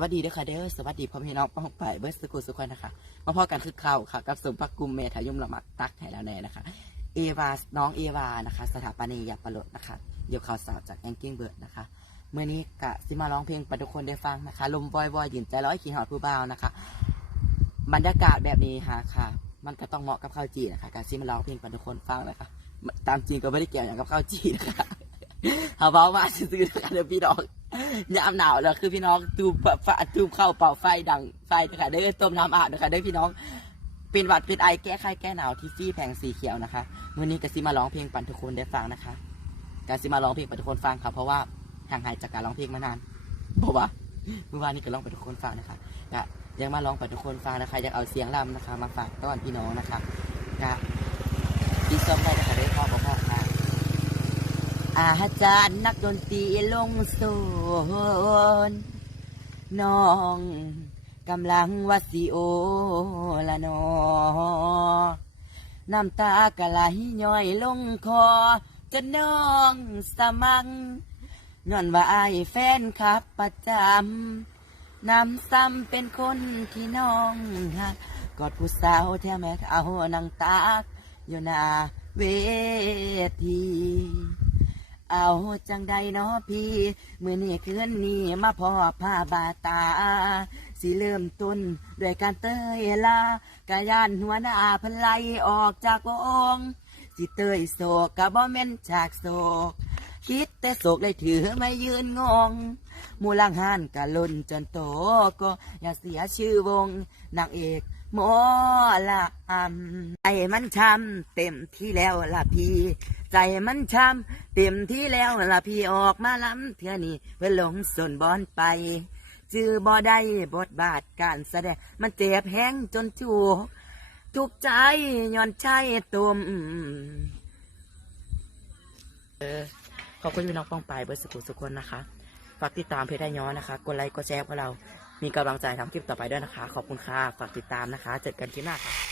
วัสดีด้วยค่ะเด้อสวัสดีพ่อพี่น้องป้องไปเบิร์สกุลสุขวันนะคะมาพ่อกันคือเข้าค่ะกับสมพักกุมเมทายุมละมักตักไทยแล้วแน่นะคะเอวาน้องเอวานะคะ สถาปนิยาประหลดนะคะเดี๋ยวข่าวสาวจากแองกิ้งเบิร์ดนะคะเมื่อนี้กะสิมาร้องเพลง para ทุกคนได้ฟังนะคะ ลมวอยวอยยืนใจร้อยขี่หอดผู้บ่าวนะคะ บรรยากาศแบบนี้ค่ะค่ะ มันก็ต้องเหมาะกับข้าวจีนะคะการซิมาร้องเพลง para ทุกคนฟังนะคะตามจริงก็ไม่ได้เกี่ยวอย่างกับข้าวจีนะคะเอาเบามาซื้อๆนะคะเดี๋ยวพี่น้อง ยามหนาวแล้วคือพี่น้องตูบฝาตูบเข้าเป่าไฟดังไฟนะคะได้อต้มน้ำอาบนะคะได้อพี่น้องเป็นหวัดเป็นไอแก้ไข้แก้หนาวที่ฟี่แผงสีเขียวนะคะมื่อนี้กสิมาร้องเพลงปันทุกคนได้ฟังนะคะกสิมาร้องเพลงปันทุกคนฟังค่ะเพราะว่าห่างหายจากการร้องเพลงมานานบอกว่าเมื่อวานนี้ก็ร้องปันทุกคนฟังนะคะก็ยังมาร้องปันทุกคนฟังนะคะอยากเอาเสียงรำนะคะ มาฝากต้อนพี่น้องนะคะก็ดีส้มได้นะคะได้พ่อบอกพ่อ อาจารย์นักดนตรีลงโซนน้องกำลังวสิโอละนอ น้ำตากะไหลย้อยลงคอจนน้องสะมังย้อนว่าอายแฟนขับประจำน้ำซ้ำเป็นคนที่น้องหักกอดผู้สาวแท้แม่เอานังตากอยู่หน้าเวที เอาจังใดเนาะพี่มือนี่คืนนี้มาพอผ้าบาตา สิเริ่มต้นด้วยการเตยลากะยานหัวหน้าพนไลออกจากวงสิเตยโศกกะบ่แม่นฉากโศก คิดแต่โศกเลยถือไม่ยืนงงมูลังหานกะล่นจนโตก็อย่าเสียชื่อวงนางเอก หมอละอำใจมันช้ำเต็มที่แล้วล่ะพี่ ใจมันช้ำเต็มที่แล้วล่ะพี่ออกมาล้ำเทื่อนี้เพื่อหลงส่วนบอนไป จือบ่ได้บทบาทการแสดง มันเจ็บแห้งจนจูทุกใจย้อนใจตุ่มเออขอบคุณพี่น้องป้องไปเบอร์สกุลสุกคนนะคะ ฝากติดตามเพจได้ย้อนนะคะ กดไลค์กดแชร์พวกเรา มีกำลังใจทำคลิปต่อไปด้วยนะคะ ขอบคุณค่ะ ฝากติดตามนะคะ เจอกันคลิปหน้าค่ะ